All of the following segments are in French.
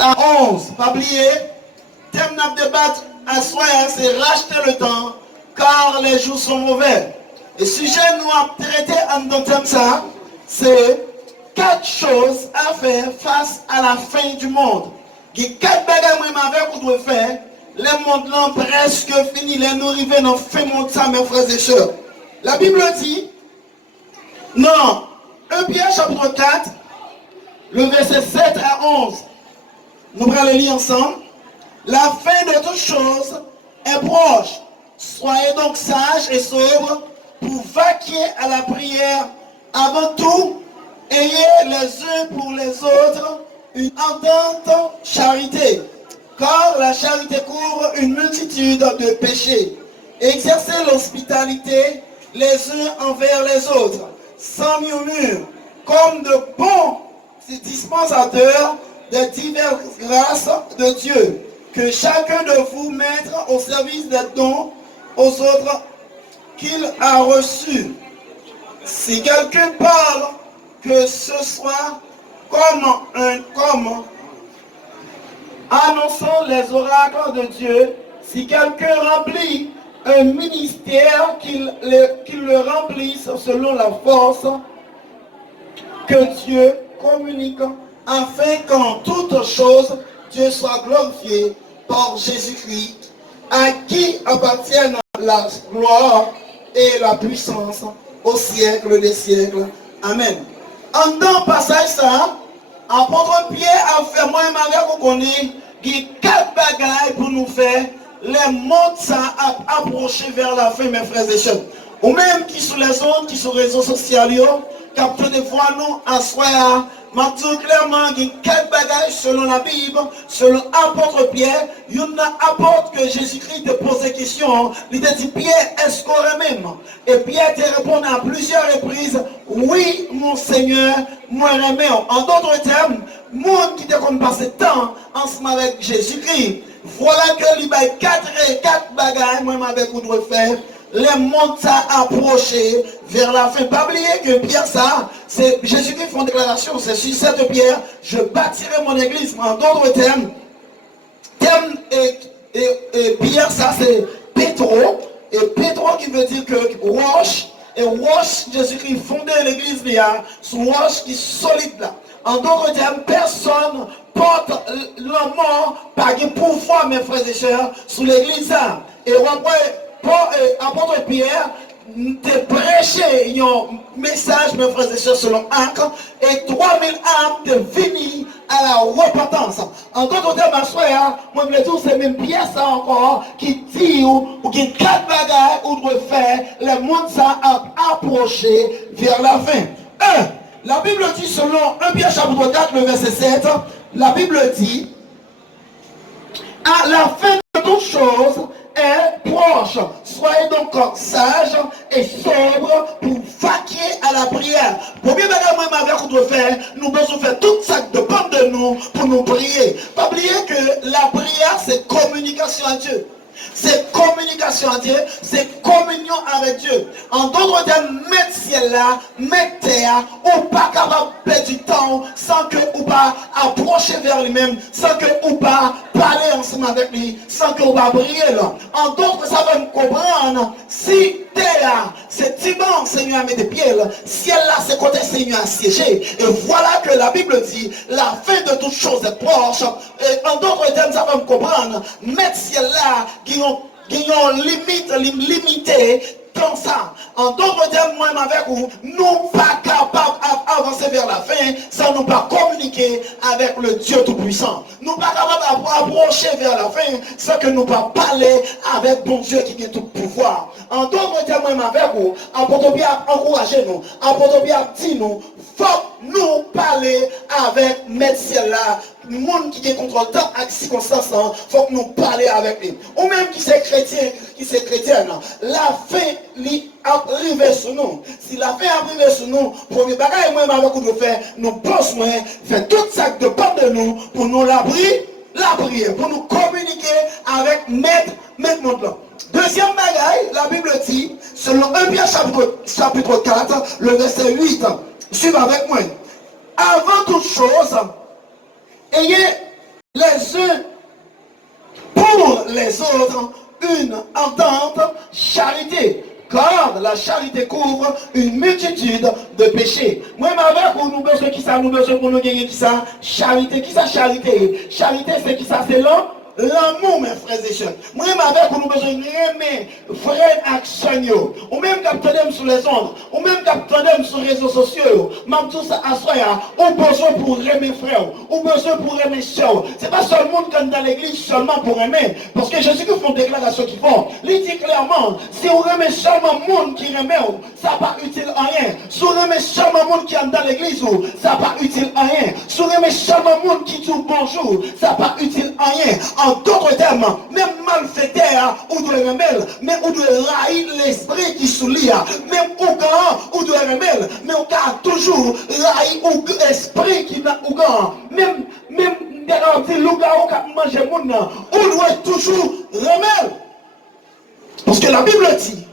à 11. Pas oublier, thème de débat à soi, c'est racheter le temps, car les jours sont mauvais. Le sujet nous a traité en thème ça, c'est 4 choses à faire face à la fin du monde. Il y a 4 bagages que vous devez faire. Le monde là presque fini, les nous arrivons dans fin monde ça, mes frères et sœurs. La Bible dit, non, 1 Pierre chapitre 4, le verset 7 à 11. Nous allons le lire ensemble. La fin de toutes choses est proche. Soyez donc sages et sobres pour vaquer à la prière. Avant tout, ayez les uns pour les autres une ardente charité. Car la charité couvre une multitude de péchés. Exercez l'hospitalité les uns envers les autres, sans murmure, comme de bons dispensateurs de diverses grâces de Dieu. Que chacun de vous mette au service des dons aux autres qu'il a reçus. Si quelqu'un parle, que ce soit comme annonçant les oracles de Dieu. Si quelqu'un remplit un ministère, qu'il le remplisse selon la force que Dieu communique, afin qu'en toutes choses, Dieu soit glorifié par Jésus-Christ, à qui appartiennent la gloire et la puissance au siècle des siècles. Amen. En dans le passage ça, apôtre Pierre a fait moi et Marie vous connaissez, il y a 4 bagailles pour nous faire, les mondes ça a approché vers la fin, mes frères et sœurs. Ou même qui sur les ondes, qui sur les réseaux sociaux, captez des fois nous à soir. Maintenant, clairement, il y a 4 bagages selon la Bible, selon l'apôtre Pierre. Il y en a apôtre que Jésus-Christ te pose des questions. Il te dit, Pierre, est-ce qu'on même? Et Pierre te répond à plusieurs reprises, oui, mon Seigneur, moi remets. En d'autres termes, moi qui te comme passer temps ensemble avec Jésus-Christ. Voilà que il y a 4 bagages, moi, avec vous devez faire. Les mondes ça approché vers la fin. Pas oublier que Pierre ça, c'est Jésus-Christ fait une déclaration, c'est sur cette pierre, je bâtirai mon église. En d'autres termes, Pierre ça c'est Pétro, et Pétro qui veut dire que roche, et roche Jésus-Christ fondait l'église sur roche qui est solide là. En d'autres termes, personne porte la mort par le pouvoir, mes frères et sœurs, sur l'église ça. Et après, apôtre Pierre te prêché un message, mes frères et sœurs, selon Actes, et 3000 âmes te venues à la repentance. En d'autres termes, ma soeur, moi je dis, c'est même Pierre ça encore qui dit ou qui 4 bagages ou doit faire, le monde ça a approché vers la fin. La Bible dit selon 1 Pierre chapitre 4, le verset 7, la Bible dit, à la fin de toutes choses est proche. Soyez donc sages et sobres pour vaquer à la prière. Premier bagage, moi, qu'on doit faire, nous devons faire tout ça qui dépend de nous pour nous prier. Pas oublier que la prière, c'est communication à Dieu. C'est communication à Dieu, c'est communion avec Dieu. En d'autres termes, mettre ciel là, mettre terre, ou pas capable de perdre du temps sans que ou pas approcher vers lui-même, sans que ou pas parler ensemble avec lui, sans que ou pas briller là. En d'autres, ça va me comprendre. Si terre là, c'est dimanche, Seigneur met des pieds là, ciel là, c'est côté Seigneur assiégé. Et voilà que la Bible dit, la fin de toutes choses est proche. Et en d'autres termes, ça va me comprendre. Mettre ciel là, qui ont limite, limité comme ça. En d'autres termes, moi avec vous, nous pas capables d'avancer vers la fin sans nous pas communiquer avec le Dieu Tout-Puissant. Nous pas capables d'approcher vers la fin sans que nous pas parler avec bon Dieu qui vient tout pouvoir. En d'autres termes, moi avec vous, apôtre bien encourager nous, apôtre bien dit nous, faut nous parler avec médecin là. Le monde qui est contre le temps avec circonstances, il faut que nous parlions avec lui. Ou même qui c'est chrétien, la fin arrive sur nous. Si la fin arrive sur nous, premier bagage, moi, avec vous de faire, nous pensons, faire tout ça qui dépend de nous, pour nous la prière, pour nous communiquer avec maître monde. Deuxième bagaille, la Bible dit, selon 1 Pierre chapitre 4, le verset 8, suivez avec moi. Avant toute chose, ayez les uns pour les autres une ardente charité. Car la charité couvre une multitude de péchés. Moi, avec nous besoin qui ça, nous besoin pour nous gagner qui ça? Charité. Qui ça charité? Charité, c'est qui ça? C'est l'amour, mes frères et sœurs. Moi, avec nous besoin de aimer frère action. Ou même capter sur les ondes. Ou même capter sur les réseaux sociaux. Même tout ça à soi, on besoin pour aimer frère. Ou besoin pour aimer soeur. C'est pas seulement quand dans l'église seulement pour aimer. Parce que Jésus qui font déclaration qu'ils font. Il dit clairement, si on aime seulement le monde qui aime, ça n'a pas utile à rien. Si on aime seulement le monde qui est dans l'église, ça n'a pas utile à rien. Si on aime seulement le monde qui dit bonjour, ça n'a pas utile à rien. En d'autres termes, même malfaiteur, ou doit aimer, mais on doit haïr l'esprit qui soulie. Même au grand, ou doit aimer, mais on a toujours haïr l'esprit qui n'a au grand. Même dans les loups-garous qui mangent le monde, on doit toujours aimer. Parce que la Bible dit,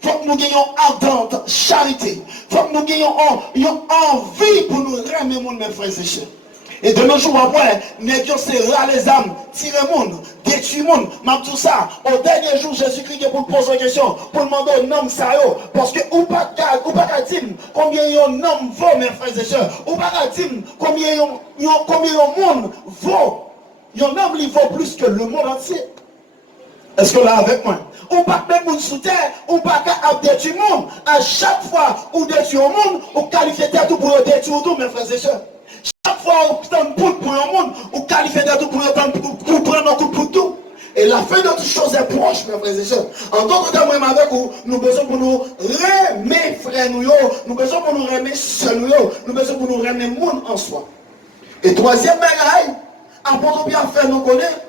il faut que nous gagnions ardente charité. Il faut que nous gagnions envie pour nous aimer le monde, mes frères et sœurs. Et de nos jours après, nous c'est ras les âmes, tirer le monde, détruire le monde, même tout ça. Au dernier jour, Jésus-Christ pour poser une question, pour demander un homme ça. Parce que ou pas dire combien il y a un homme vaut, mes frères et sœurs. Ou pas dire combien il y a un monde vaut. Il y a un homme qui vaut plus que le monde entier. Est-ce que là avec moi? Ou pas même monde sous terre, ou pas qu'à détruire le monde. À chaque fois où détruire le monde, on qualifie tout pour détruire tout, mes frères et sœurs. Chaque fois où on prend pour un monde, on qualifie tout pour prendre un coup pour tout. Et la fin de toutes choses est proche, mes frères et sœurs. En d'autres termes, même avec vous, nous besoin pour nous remettre frères nous, nous besoin pour nous remettre sœurs nous besoin pour nous remettre le monde en soi. Et troisième bagaille, apôtre Pierre fait nous connaître.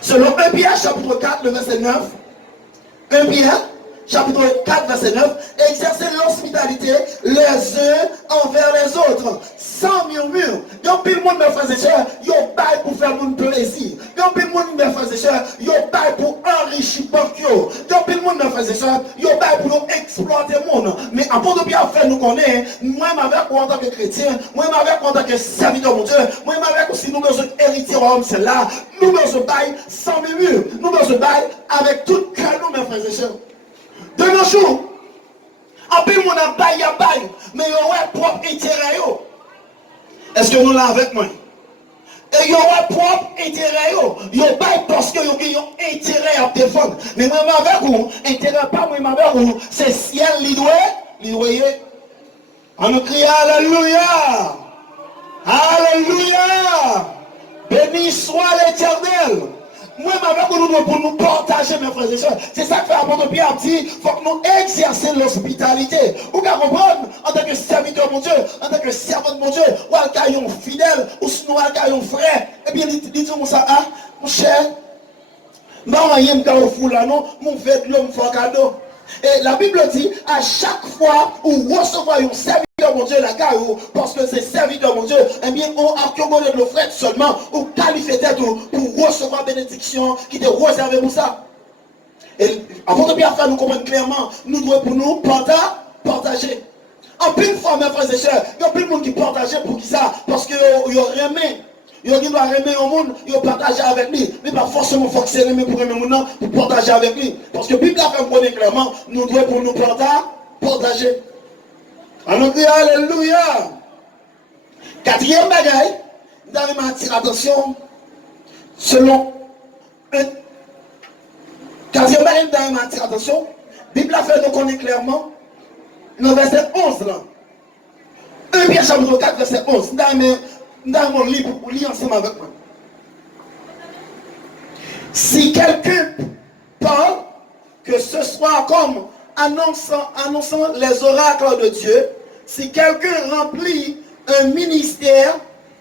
Selon 1 Pierre chapitre 4, le verset 9, 1 Pierre chapitre 4, verset 9, exercez l'hospitalité les uns envers les autres, sans murmure. Il y a plus de monde, mes frères et sœurs, il y a pas pour faire mon plaisir. Il y a plus de monde, mes frères et sœurs, il y a pas pour enrichir banque. Il y a plus de monde, mes frères et sœurs, il y a pas pour exploiter le monde. Mais apôtre Pierre fait nous connaître, moi avec en tant que chrétien, moi avec en tant que serviteur de Dieu, moi avec aussi nous besoin héritier royaume, c'est là, nous besoin bail sans murmure, nous besoin bail avec tout cœur, nous, mes frères et sœurs. De nos jours, en plus, on a bail, mais il y aura propre intérêt. Est-ce que nous l'avons avec moi? Et il y aura propre intérêt. Il y a bail parce qu'il y a un intérêt à défendre. Mais moi, avec vous, intérêt pas moi, avec vous, c'est ciel, l'idoué. On nous crie Alléluia. Alléluia. Béni soit l'Éternel. Moi, avec nous, pour nous partager, mes frères et sœurs. C'est ça que fait apôtre Pierre dit, il faut que nous exercer l'hospitalité. Vous pouvez comprendre, en tant que serviteur de mon Dieu, en tant que servant de mon Dieu, ou un caillon fidèle, ou sinon un caillon frère. Eh bien, dites-moi ça, hein, mon cher. Non, il y a un caillon fou là, non, mon fait de l'homme fait un cadeau. Et la Bible dit, à chaque fois où recevez un serviteur mon Dieu la caillou, parce que c'est serviteur mon Dieu, eh bien on accumule de l'offre seulement, ou qualifié pour recevoir bénédiction qui est réservée pour ça. Et avant de bien faire nous comprendre clairement, nous devons pour nous partager. En plus de fois, mes frères et sœurs, il y a plus de monde qui partage pour qui ça, parce qu'il y a rien. Il doit aimer au monde, il doit partager avec lui. Mais pas forcément faut que c'est aimer pour aimer mon pour partager avec lui. Parce que la Bible a fait connaître clairement, nous devons pour nous partager. Alléluia, alléluia. Quatrième bagaille, nous devons attirer l'attention selon quatrième bagaille, nous devons attirer l'attention. La Bible a fait nous connaître clairement, dans le verset 11 là. 1 Pierre chapitre 4, verset 11. Nous allons lire ensemble avec moi. Si quelqu'un parle, que ce soit comme annonçant les oracles de Dieu, si quelqu'un remplit un ministère,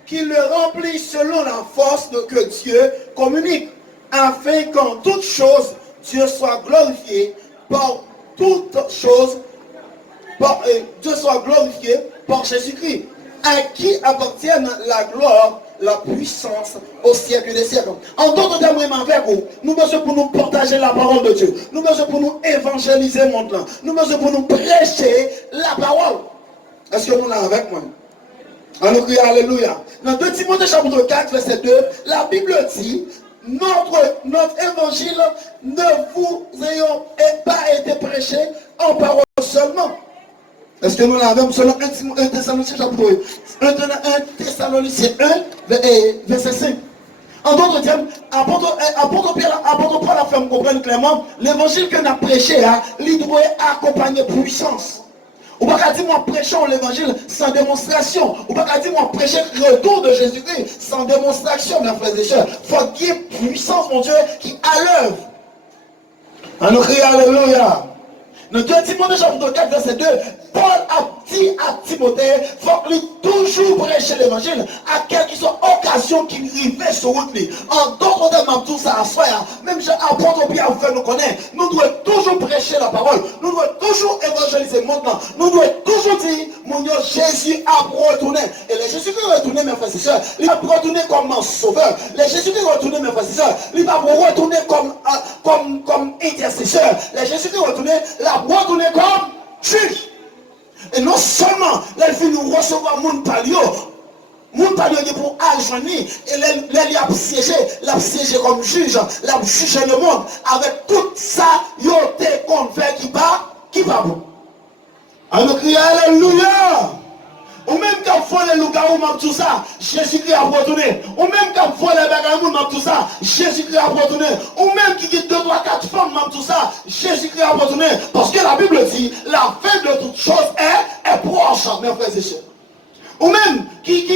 qu'il le remplit selon la force que Dieu communique, afin qu'en toutes choses, Dieu soit glorifié par toutes choses, Dieu soit glorifié par Jésus-Christ, à qui appartiennent la gloire, la puissance au siècle des siècles. En d'autres termes, avec vous, nous besoin pour nous partager la parole de Dieu. Nous besoin pour nous évangéliser le monde. Nous besoin pour nous prêcher la parole. Est-ce que vous l'avez avec moi? On nous crie Alléluia. Dans 2 Timothée chapitre 4, verset 2, la Bible dit, notre évangile ne vous ayant pas été prêché en parole seulement. Est-ce que nous l'avons selon 1 Thessaloniciens chapitre 1 Thessaloniciens 1, verset 5. En d'autres termes, apôtre Paul a fait me comprendre clairement, l'évangile que nous avons prêché, il doit accompagner puissance. Ou pas dire moi prêchons l'évangile sans démonstration. Ou pas dire moi prêcher le retour de Jésus-Christ sans démonstration, mes frères et sœurs. Il faut qu'il y ait puissance, mon Dieu, qui à l'œuvre. On nous crie Alléluia. Dans 2 Timothée chapitre 4, verset 2, Paul a dit à Timothée, il faut qu'il toujours prêcher l'évangile à quelle que soit occasion qu'il arrive sur route. En d'autres termes, tout ça à soi, même si apôtre Pierre nous connaît, nous devons toujours prêcher la parole, nous devons toujours évangéliser maintenant, nous devons toujours dire, mon Dieu, Jésus a retourné. Et les Jésus qui retourné, mes frères et sœurs, il va retourner comme un sauveur. Les Jésus qui retourné, mes frères et sœurs, il va retourner comme intercesseur. Les Jésus qui retourné, la retourner comme juge. Et non seulement, les filles nous recevoir mon palio qui pour agir, et les a siégé comme juge, l'a jugé le monde, avec tout ça, il y a des qu'on fait qui va bon. Alors crier Alléluia! Ou même quand faut les loups-garous, tout ça, Jésus-Christ a retourné. Ou même quand faut les bagarres, tout ça, Jésus-Christ a retourné. Ou même qui dit 2, 3, 4 femmes, tout ça, Jésus-Christ a retourné. Parce que la Bible dit, la fin de toute chose est proche, mes frères et sœurs. Ou même qui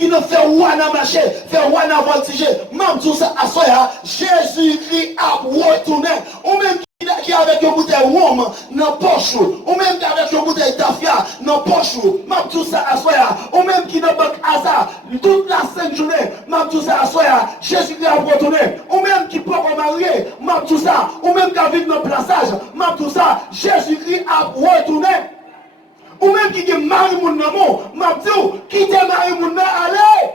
ne fait ouana marcher, fait ouana voltiger, même tout ça, à soi, Jésus-Christ a retourné. Ou même qui avec une bouteille rhum dans poche, ou même qui avec une bouteille d'afia dans poche, même tout ça à soi, ou même qui n'a pas hasard, toute la sainte journée, même tout ça à soi, Jésus-Christ a retourné, ou même qui peut remarier, même tout ça, ou même qui vit dans le plaçage, même tout ça, Jésus-Christ a retourné. Ou même qui est marié mon amour, même tout, qui te marié mon amour, allez.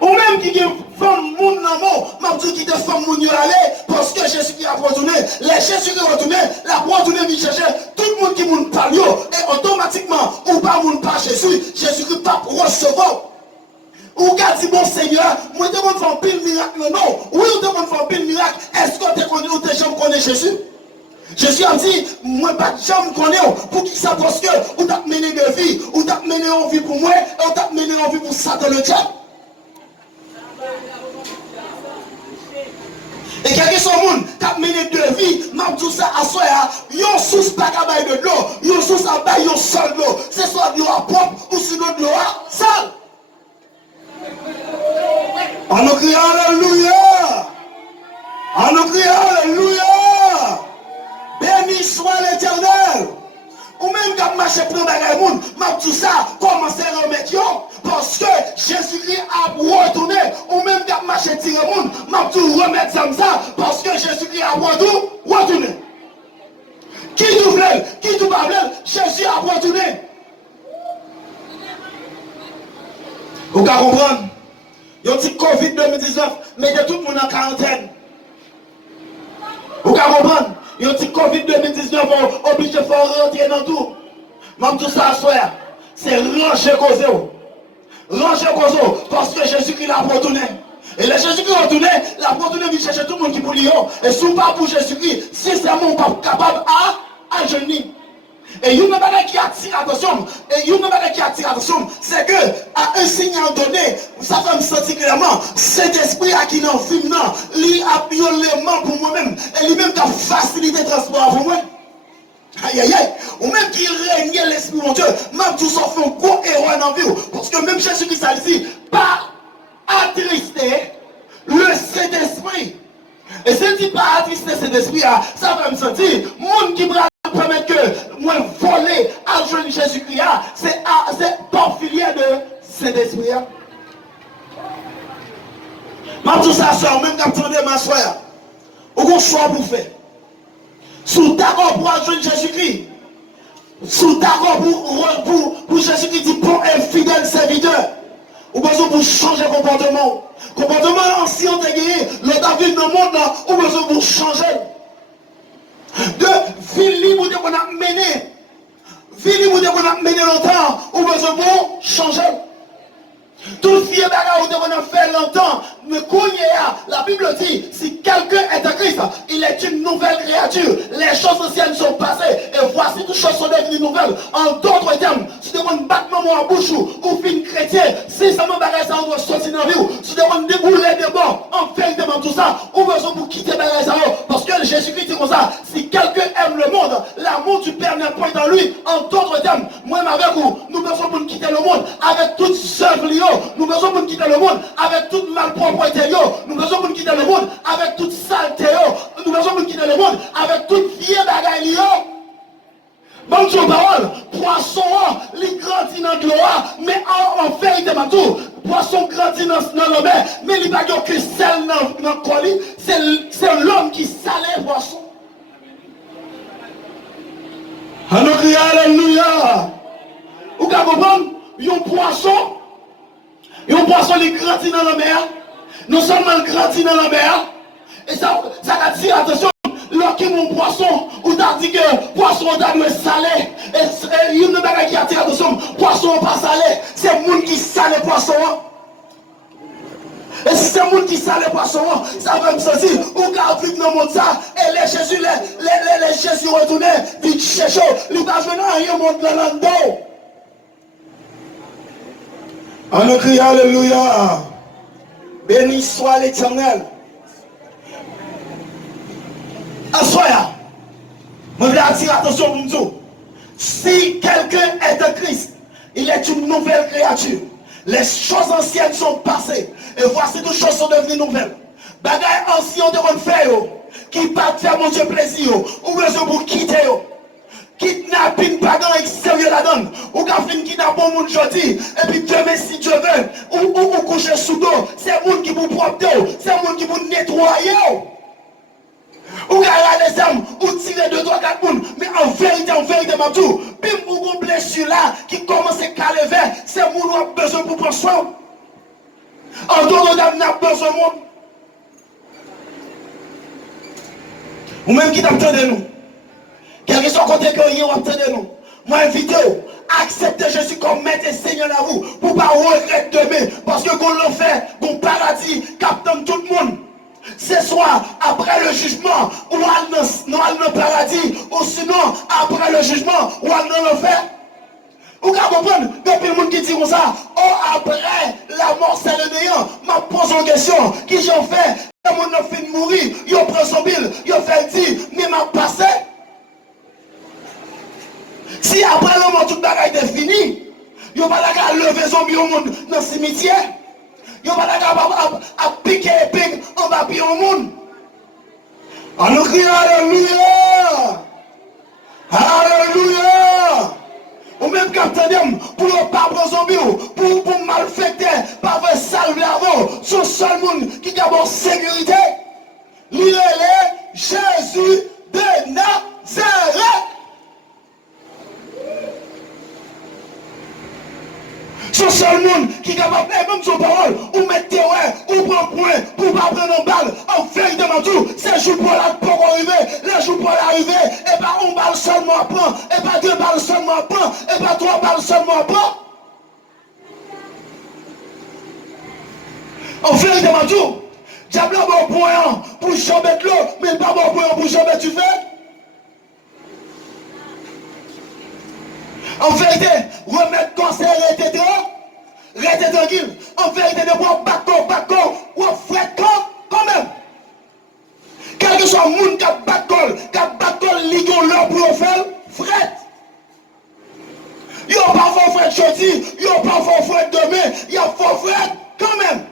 Ou même qui est femme mon amour, même tout qui te femme mon allez, parce que Jésus-Christ a retourné. Les Jésus-Christ a retourné, la retourné vient chercher tout le monde qui moun parle, et automatiquement, ou pas moun pas Jésus, Jésus-Christ pas recevoir. Ou garde dit bon Seigneur, moi te demande faire pile miracle, non. Oui, ou te demande faire pile miracle, est-ce que tu connais ou tes gens connaissent Jésus? Jésus a dit, moi pas de gens connais pour qui ça parce que ou t'as mené de vie, ou t'as mené en vie pour moi, ou t'as mené en vie pour Satan le diable. Et quelqu'un son monde qui mené de vie, même tout ça à soi, yon sous pas cabaye de l'eau, yon sous à bail yon sol de l'eau, c'est soit de l'eau propre ou sinon de l'eau sale. On nous crie Alléluia! On nous crie Alléluia! Béni soit l'Éternel! Ou même quand marcher pour les monde, même tout ça, commencer à remettre parce que Jésus-Christ a retourné. Ou même quand marcher tirer le monde, même tout remettre comme ça, parce que Jésus-Christ a retourné. Qui nous veut, qui nous parle, Jésus a retourné. Vous pouvez comprendre? Il y a un petit Covid 2019, mettez tout le monde en quarantaine. Vous pouvez comprendre? Il y a un petit Covid 2019, obligé de faire rentrer dans tout. Même tout ça à soi, c'est ranger cause. Ranger cause, parce que Jésus-Christ l'a retourné. Et le Jésus-Christ a retourné, l'a retourné, il cherche tout le monde qui pour lui. Et si on pas pour Jésus-Christ, sincèrement, on n'est pas capable à jeûner. Et il y a une chose qui attire attention, c'est que à un signal donné, ça fait me sentir clairement, cet esprit à qui n'en filme, lui a les mains pour moi-même, et lui-même qui a facilité le transport pour moi. Aïe aïe aïe, ou même qui régnait l'esprit mon Dieu, même tout ça fait un gros héros dans la vie, parce que même Jésus-Christ a dit, pas attrister le Saint-Esprit. Et si tu pas attrister cet esprit, ça va me sentir, monde qui va permettre que moi voler à jeune Jésus-Christ, c'est par filière de cet esprit. Même tout ça, même quand tu es ma soeur, ou qu'on choix pour faire. Sous d'accord pour jeune Jésus-Christ, sous d'accord pour Jésus-Christ dit bon et fidèle serviteur, ou besoin pour changer comportement. Comportement ancien de gagné, le David dans le monde, ou besoin pour changer. De vie libre qu'on a mené, Fini vous devez mener longtemps, ou besoin pour changer. Tout vieux bagarre où devons faire longtemps, mais la Bible dit, si quelqu'un est en Christ, il est une nouvelle créature. Les choses anciennes sont passées, et voici toutes choses sont devenues nouvelles. En d'autres termes, si tu devons battre maman en bouche ou fin chrétien, si ça me bagarre ça, on doit sortir dans la vie, si tu devons débouler des bords, en vérité dans tout ça, ou besoin pour quitter bagarre ça, parce que Jésus-Christ dit comme ça, si quelqu'un aime le monde, l'amour du Père n'est point dans lui. En d'autres termes, moi avec vous, nous besoin pour quitter le monde avec toutes œuvres. Nous besoin pour quitter le monde avec toute malpropreté. Nous besoin pour quitter le monde avec toute saleté. Nous besoin pour quitter le monde avec toute vieille bagaille. Bon Dieu parole, poisson, il grandit dans l'eau, mais en vérité, tout, poisson grandit dans l'eau, mais il n'y a pas que sel dans le colis, c'est l'homme qui salait poisson. Alléluia. Vous comprenez? Un poisson. Un poisson qui grandit dans la mer, non seulement il grandit dans la mer, et ça attire attention, lorsqu'il y a un poisson, ou t'as dit que le poisson doit salé, et il y a une chose qui attire attention, poisson pas salé, c'est le monde qui sale le poisson. Et si c'est le monde qui sale le poisson, ça va me sentir, ou quand vite dans le monde ça, et les Jésus retournent, ils cherchent, ils ne vont rien monter dans le dos. On nous crie Alléluia. Béni soit l'Éternel. Assoya. Je vais attirer attention pour nous. Si quelqu'un est en Christ, il est une nouvelle créature. Les choses anciennes sont passées. Et voici toutes choses sont devenues nouvelles. Bagaille ancien de faire, qui pas faire mon Dieu plaisir, ou besoin pour quitter. Kidnapping, pas dans sérieux la donne. Ou quand fin kidnappe un monde aujourd'hui, et puis demain si Dieu veut, ou coucher sous dos, c'est un monde qui vous propre, c'est un monde qui vous nettoyer. Ou garder les âmes, ou tirer 2, 3, 4 personnes, mais en vérité, ma tout, bim, ou une blessure là, qui commence à caler vers, c'est un monde qui a besoin pour prendre soin. En d'autres dames, n'a besoin de monde. Ou même qui t'attend de nous. Quel que soit côté que vous attendez nous, moi invite vous, acceptez Jésus comme maître et Seigneur à vous, pour ne pas regretter demain, parce que vous l'avez fait, bon paradis, captant tout le monde. Ce soir, après le jugement, ou allons dans le paradis, ou sinon, après le jugement, ou allons dans l'enfer. Vous comprenez, depuis le monde qui dit comme ça, oh après la mort c'est le néant, m'a pose une question, qui j'en fais, le monde a fait mourir, il prend son bill, il fait dire, mais m'a passé. Si après le monde tout le bagaille est fini, il n'y a pas qu'à lever zombie au monde dans le cimetière. Il n'y a pas qu'à piquer épée en bas au monde. On nous crie Alléluia. Alléluia. Ou même capitaine, pour ne pas prendre zombie, pour malfecter, pas faire salver avant, son seul monde qui a bonne sécurité, il est Jésus de Nazareth. Son seul monde qui est capable de faire même son parole, ou mettre terrain, ou prendre point, pour ne pas prendre une balle, en vérité, tout, c'est jour pour la pour arriver, les jours pour l'arriver, et pas une balle seulement à prendre, et pas 2 balles seulement à prendre, et pas 3 balles seulement à prendre. En vérité, tout, diable a bon point pour jamber l'eau, mais pas bon point pour jamber du feu. En vérité, remettre conseil rester tranquille. En vérité, de voir bacon, ou fret quand même. Quel que soit le monde qui a bacon, ligon l'heure pour faire, fret. Il n'y a pas fort fret aujourd'hui, il n'y a pas fort fret demain, il y a fort fret quand même.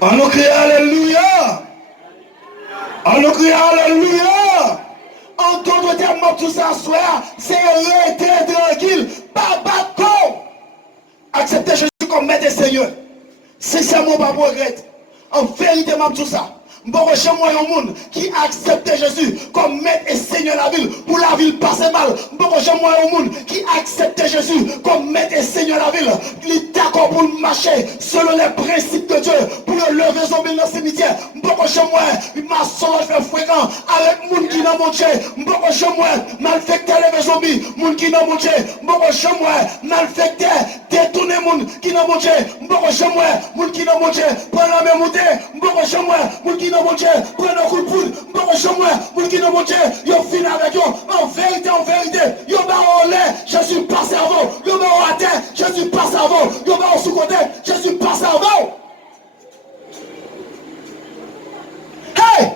On nous crie Alléluia. On nous crie Alléluia. En d'autres termes, tout ça, c'est rester tranquille, pas bâton. Acceptez Jésus comme maître et Seigneur. Sincèrement, pas pour regretter. En vérité, tout ça. Je suis un monde qui accepte Jésus comme maître et Seigneur de la ville. Pour la ville passer mal. Je je moi au monde qui accepte Jésus comme maître et Seigneur de la ville. Il est d'accord pour marcher selon les principes de Dieu, pour le lever zombie dans le cimetière. Je moi, ma soeur fait fréquent avec moun qui n'a mon Dieu. Je moi, malfecté lever zombie, moun qui n'a mon Dieu. Je moi, malfecté détourner moun qui n'a mon Dieu. Je moi, moun qui n'a mon Dieu. Prends la même montée. Je moi, moun qui n'a mon Dieu. Prends un coup de poudre. Je moi, moun qui n'a mon Dieu. Yo fin avec yo. En vérité, yo ba en l'air, je suis pas cerveau. Yo ba en terre, je suis pas cerveau. Yo ba en sous-côté, je suis pas cerveau. Hey!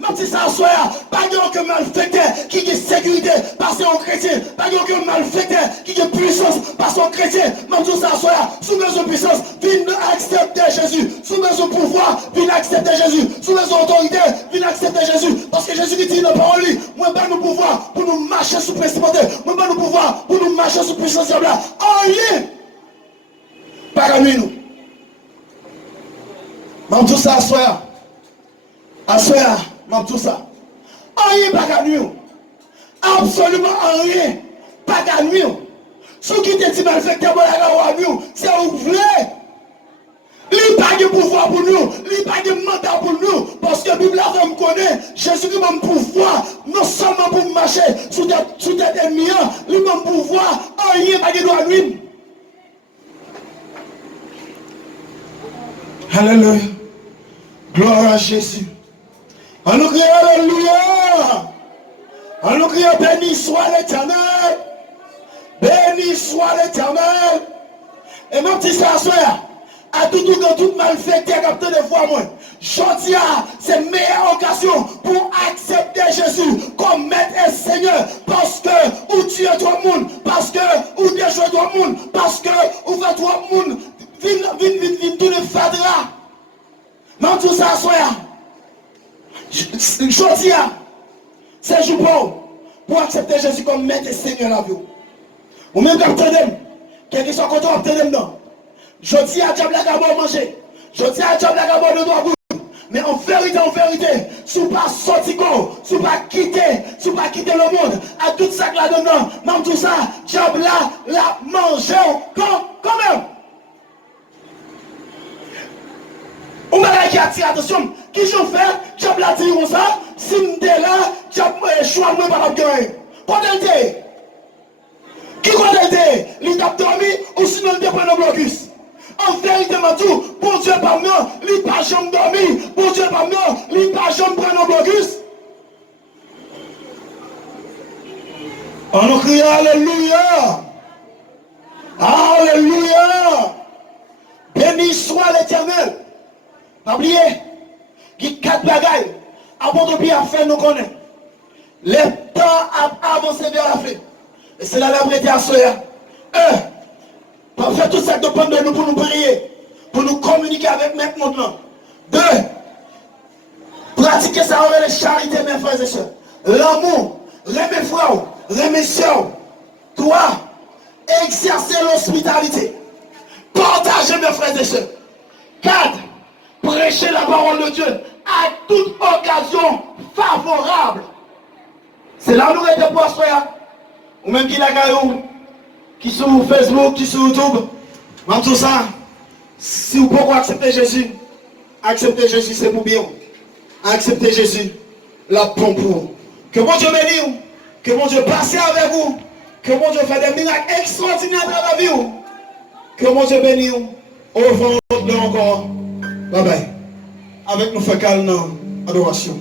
Même si ça soit, pas de malfecté qui est sécurité parce qu'on chrétien, pas de malfecté qui est puissance parce qu'on chrétien, même si ça soit, sous mes puissance, viens accepter Jésus, sous mes pouvoir, viens accepter Jésus, sous mes autorités, viens accepter Jésus, parce que Jésus dit dans la parole, moi, pas nous pouvoir pour nous marcher sous principauté, moi, pas nous pouvoir pour nous marcher sous puissance de là, en ligne, pas comme nous. Même si ça soit, même tout ça. Rien pas qu'à nous. Absolument rien. Pas qu'à nous. Ce qui te dit malfecté pour la nous, c'est où vous voulez. Il n'y a pas de pouvoir pour nous. Il n'y a pas de mandat pour nous. Parce que la Bible me connaît. Jésus qui m'a un pouvoir. Non seulement pour marcher sous tête ennemie. Il m'a un pouvoir. Rien pas de droit à lui. Alléluia. Gloire à Jésus. On nous crie Alléluia. On nous crie béni soit l'Éternel. Béni soit l'Éternel. Et mon petit frère, à tout malfecté, capté des fois moi. Aujourd'hui, c'est la meilleure occasion pour accepter Jésus comme maître et Seigneur. Parce que ou tu es toi monde, parce que ou déjouer toi monde, parce que ou fait toi monde, vin tout le fadra. Mais tout ça, aujourd'hui, c'est jour pour accepter Jésus comme maître et Seigneur la vie. Ou même quand quelqu'un soit content d'obtenir non. Aujourd'hui, à diable la gabo manger. Aujourd'hui, à diable la gabo de doigt. Mais en vérité, si vous pas sortir, si vous pas quitter le monde, à tout ça là-dedans, même tout ça, diable la manger quand même. On va qui attire attention. Qui j'en fais, diable la dit comme ça, si m'te là, diable choix moi pas gagner. Condamné. Qui condamné? Il t'a dormi ou sinon il te prend le blocus. En vérité, tout, pour Dieu par nous, il n'a pas jamais dormi. Pour Dieu par nous, il n'a pas jamais pris nos blocus. On nous crie Alléluia. Alléluia. Béni soit l'Éternel. Pas oublier, il y a 4 bagailles. Avant de bien faire, nous connaissons. Le temps a avancé vers la fin. Et c'est là la vérité à soi. Pour faire tout ça dépend de nous pour nous prier, pour nous communiquer avec notre monde. 2. Pratiquer ça avec la charité, mes frères et sœurs. L'amour, mes frères, mes sœurs. 3. Exercer l'hospitalité. Partager, mes frères et sœurs. 4. Prêcher la parole de Dieu à toute occasion favorable. C'est là où nous sommes pour frère. Ou même qui l'a gagné. Qui sur Facebook, qui sur YouTube, même tout ça, si vous pouvez accepter Jésus, c'est pour bien. Accepter Jésus, la pompe pour vous. Que mon Dieu bénisse, que mon Dieu passe avec vous, que mon Dieu fasse des miracles extraordinaires dans la vie. Que mon Dieu bénisse, au vent de encore. Bye bye. Avec nous, fait calme, adoration.